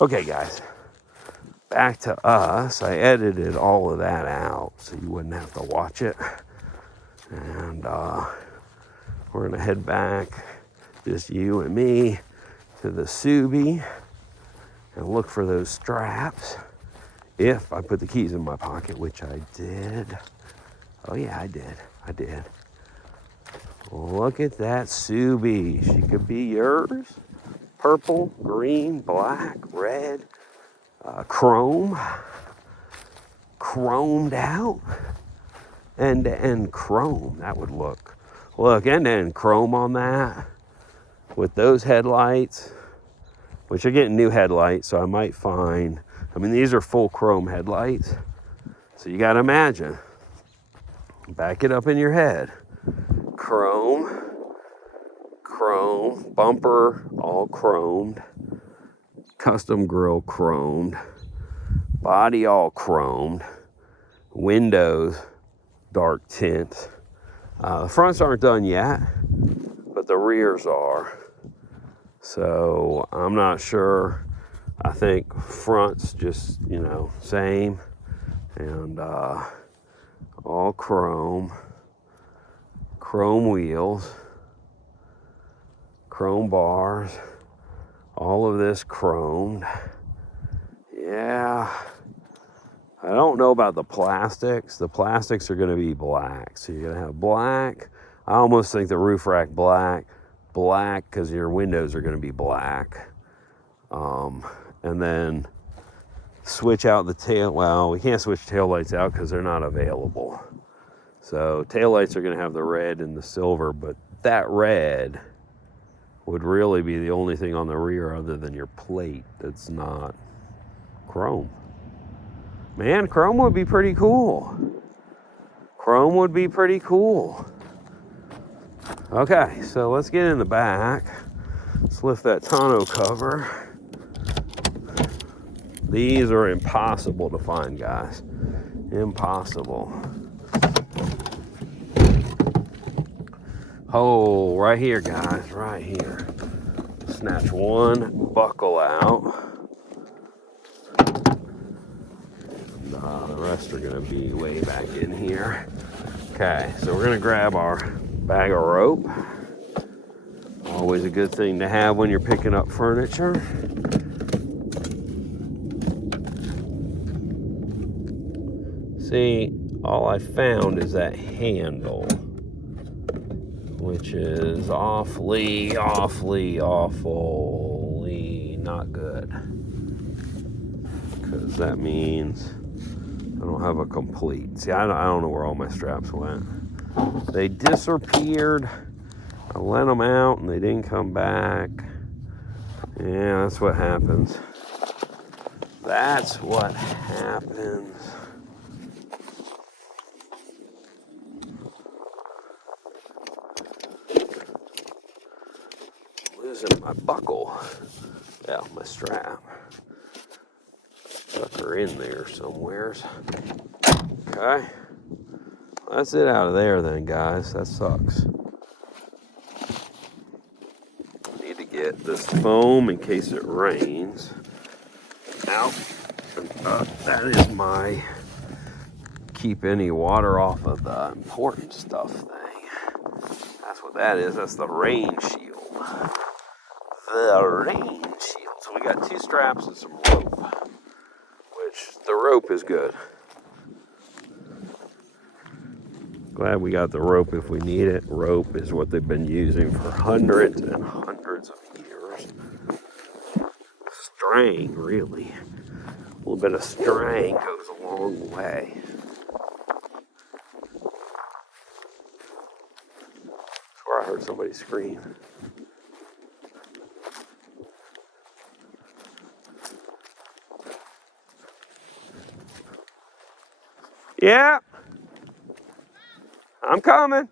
Okay, guys, back to us. I edited all of that out so you wouldn't have to watch it. And we're gonna head back, just you and me, to the Subi and look for those straps. If I put the keys in my pocket, which I did. Oh yeah, I did. Look at that Subi. She could be yours. Purple, green, black, red, chrome, chromed out, end-to-end chrome. That would look end-to-end chrome on that with those headlights, which are getting new headlights, so I might find, these are full chrome headlights, so you gotta imagine, back it up in your head, chrome, bumper all chromed, custom grille chromed, body all chromed, windows dark tint. The fronts aren't done yet, but the rears are. So I'm not sure. I think fronts just, same. And all chrome wheels, chrome bars, all of this chromed. Yeah. I don't know about the plastics. The plastics are going to be black. So you're going to have black. I almost think the roof rack black because your windows are going to be black. And then switch out the tail. Well, we can't switch tail lights out because they're not available. So tail lights are going to have the red and the silver, but that red would really be the only thing on the rear other than your plate that's not chrome. Man, chrome would be pretty cool. Okay, so let's get in the back. Let's lift that tonneau cover. These are impossible to find, guys. Impossible. Oh, right here, guys, right here. Snatch one buckle out. The rest are gonna be way back in here. Okay, so we're gonna grab our bag of rope. Always a good thing to have when you're picking up furniture. See, all I found is that handle, which is awfully not good. Because that means I don't have a complete. See, I don't know where all my straps went. They disappeared. I let them out and they didn't come back. Yeah, that's what happens. Losing my buckle. Yeah, my strap. Stuck her in there somewheres. Okay. That's it out of there then, guys. That sucks. Need to get this foam in case it rains out. That is my keep any water off of the important stuff thing. That's what that is. That's the rain shield. The rain shield. So we got 2 straps and some rope, which the rope is good. Glad we got the rope if we need it. Rope is what they've been using for hundreds and hundreds of years. String, really. A little bit of string goes a long way. I swear I heard somebody scream. Yeah. I'm coming.